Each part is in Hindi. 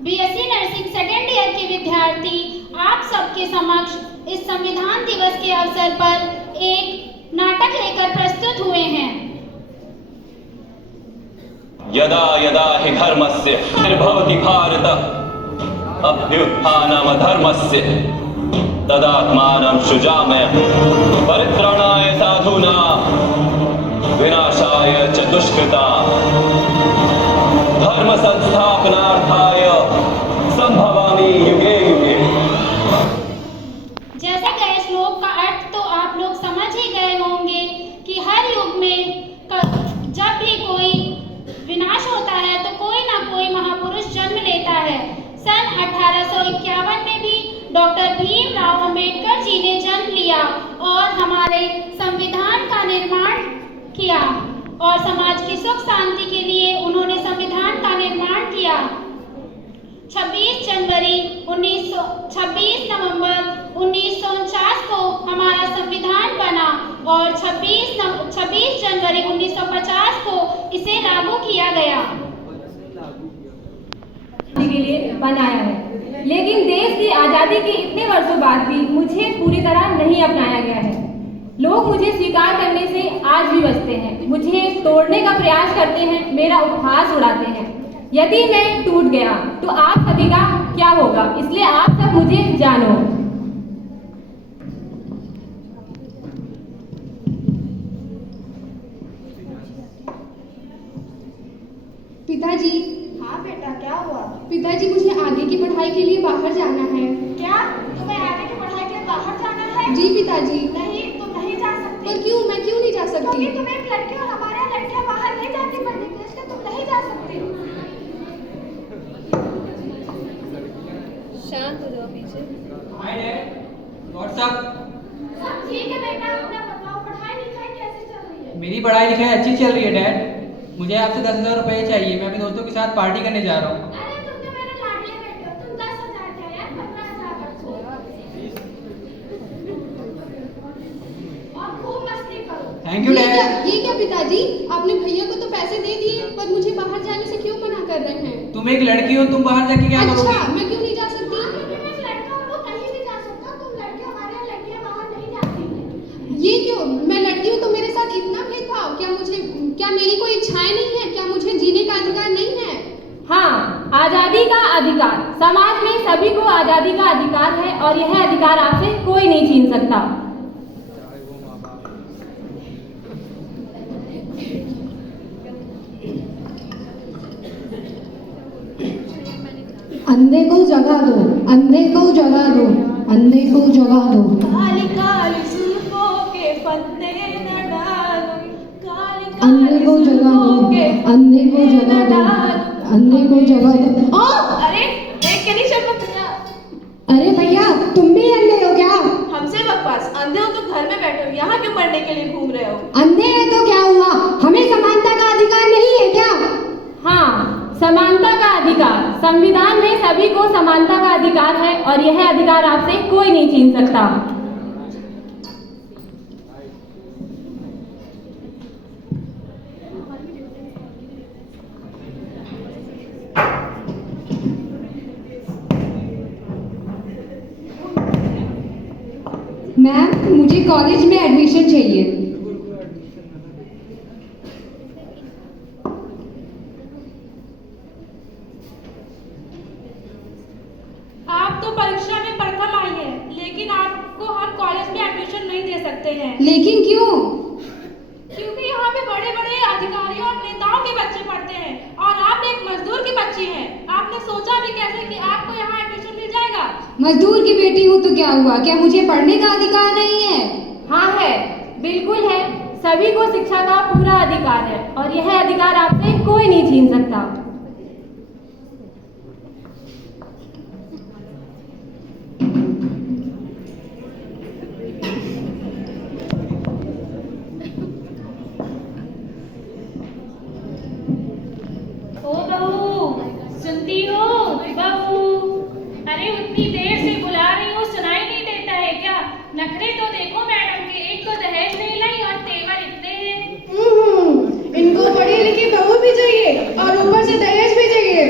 बीएससी नर्सिंग सेकेंड ईयर के विद्यार्थी आप सबके समक्ष इस संविधान दिवस के अवसर पर एक नाटक लेकर प्रस्तुत हुए हैं। यदा यदा हि धर्मस्य निर्भवति भारत अभ्युत्थानम् अधर्मस्य तदात्मानं सृजाम्यहम् परित्राणाय साधूनां विनाशाय च दुष्कृताम् धर्म संस्थापनार्थाय संभवामि युगे युगे। जैसे गए श्लोक का अर्थ तो आप लोग समझ ही गए होंगे कि हर युग में जब भी कोई विनाश होता है तो कोई ना कोई महापुरुष जन्म लेता है। सन 1851 में भी डॉक्टर भीमराव अंबेडकर जी ने जन्म लिया और हमारे संविधान का निर्माण किया और समाज की सुख शांति के लिए उन्होंने संविधान का निर्माण किया। 26 नवंबर 1949 को हमारा संविधान बना और 26 जनवरी 1950 को इसे लागू किया गया के लिए बनाया है। लेकिन देश की आज़ादी के इतने वर्षों बाद भी मुझे पूरी तरह नहीं अपनाया गया है। लोग मुझे स्वीकार करने से आज भी बचते हैं, मुझे तोड़ने का प्रयास करते हैं, मेरा उपहास उड़ाते हैं। यदि मैं टूट गया तो आप सभी का क्या होगा, इसलिए आप सब मुझे जानो। पिताजी। हाँ बेटा, क्या हुआ? पिताजी, मुझे आगे की पढ़ाई के लिए बाहर जाना है। क्या तुम्हें आगे की पढ़ाई के लिए बाहर जाना है? जी पिताजी। नहीं, तुम नहीं जा सकती। पर क्यों? मैं क्यों नहीं जा सकती? क्योंकि तुम एक लड़की और हमारे यहाँ लड़कियाँ बाहर नहीं जाती पढ़ने के लिए, इसलिए तुम नहीं जा सकती। शांत हो जाओ पीछे। Hi dad, what's up. सब ठीक है बेटा, अपना बताओ पढ़ाई लिखाई कैसे चल रही है? मेरी पढ़ाई लिखाई अच्छी चल रही है डैड। मुझे आपसे 10,000 रुपये चाहिए, मैं अपने दोस्तों के साथ पार्टी करने जा रहा हूँ। अरे तुम तो मेरे लाडले बेटे हो, तुम 10,000 क्या यार, 15,000 रखो और खूब मस्ती करो। Thank you dad. ये क्या पिताजी, आपने भैया को तो पैसे दे दिए पर मुझे बाहर जाने से क्यों मना कर रहे हैं? तुम एक लड़की हो, तुम बाहर जाके क्या करोगी? अच्छा, मैं क्यों नहीं जा सकती? क्योंकि मैं एक लड़का हूँ, वो कहीं भी जा सकता, तुम लड़के हमारे यहाँ लड़कियाँ बाहर नहीं जाती। ये क्यों? मैं लड़की हूँ तो मेरे साथ इतना भेदभाव? क्या मेरी कोई इच्छाएं नहीं है? क्या मुझे जीने का अधिकार नहीं है? हाँ, आज़ादी का अधिकार। समाज में सभी को आज़ादी का अधिकार है और यह अधिकार आपसे कोई नहीं छीन सकता। अंधे को जगा दो, अंधे को जगा दो, अंधे को जगा दो। काली काली जुल्फों के फंदे न डालो, काली अंधे को जगा दो, अंधे को जगा दो, अंधे को जगा दो। अरे देख के नहीं शर्म करना। अरे भैया, तुम भी अंधे हो क्या? हमसे बकवास, अंधे हो तो घर में बैठे हो, यहाँ क्यों मरने के लिए घूम रहे हो? अंधे है तो क्या हुआ? हमें समानता का अधिकार नहीं है क्या? हाँ, समानता का अधिकार। संविधान में सभी को समानता का अधिकार है और यह अधिकार आपसे कोई नहीं छीन सकता। मैम, मुझे कॉलेज में एडमिशन चाहिए। आप तो परीक्षा में प्रथम आई है, लेकिन आपको हम कॉलेज में एडमिशन नहीं दे सकते हैं। लेकिन क्यों? क्योंकि यहाँ पे बड़े बड़े अधिकारियों और नेताओं के बच्चे पढ़ते हैं और आप एक मजदूर की बच्ची हैं। आपने सोचा भी कैसे कि आपको यहाँ एडमिशन मिल जाएगा? मजदूर की बेटी हूँ तो क्या हुआ? क्या मुझे पढ़ने का अधिकार नहीं है? हाँ है, बिल्कुल है। सभी को शिक्षा का पूरा अधिकार है और यह अधिकार आपसे कोई नहीं छीन सकता। ओ बहू, सुनती हो बहू? अरे उतनी देर से बुला रही हूँ, सुनाई नहीं देता है क्या? नखरे तो देखो मैडम के, एक तो दहेज नहीं लाई और तेवर इतने हैं। इनको पढ़ी लिखी बहू भी चाहिए और ऊपर से दहेज भी चाहिए।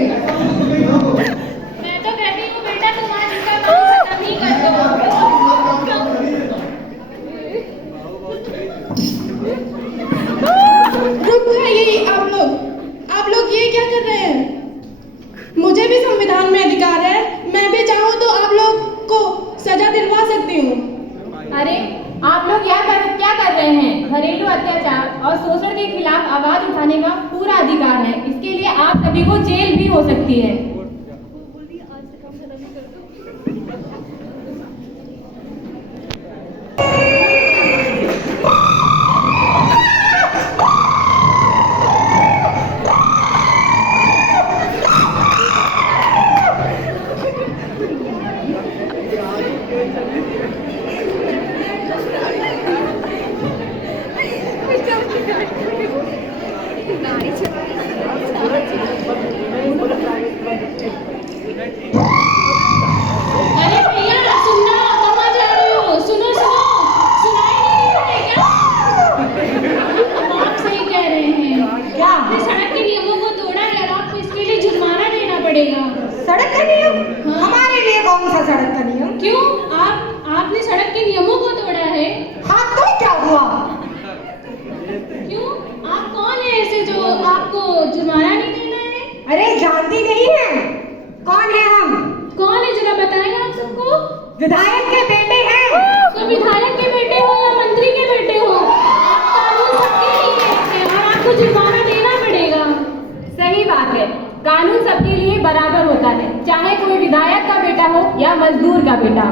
घरेलू अत्याचार और शोषण के खिलाफ आवाज उठाने का पूरा अधिकार है। इसके लिए आप सभी को जेल भी हो सकती है। अरे भैया सुनना, कहाँ जा रहे हो? सुनो सुनो, सुनाई नहीं देता है क्या? आप सही कह रहे हैं। क्या? आपने सड़क के नियमों को तोड़ा है और आपको इसके लिए जुर्माना देना पड़ेगा। सड़क का नियम? हाँ। हमारे लिए कौन सा सड़क का नियम? क्यों? आपने सड़क के नियमों को तोड़ा है। हाँ तो क्या हुआ? क्यों? आप कौन है ऐसे जो आपको जुर्माना नहीं देना है? अरे जानती नहीं है कौन है हम? कौन है जरा बताएं आप सबको। विधायक के बेटे हैं। तो विधायक के बेटे हो या मंत्री के बेटे हो, आप कानून सबके लिए है और आपको जुर्माना देना पड़ेगा। सही बात है, कानून सबके लिए बराबर होता है, चाहे कोई विधायक का बेटा हो या मजदूर का बेटा।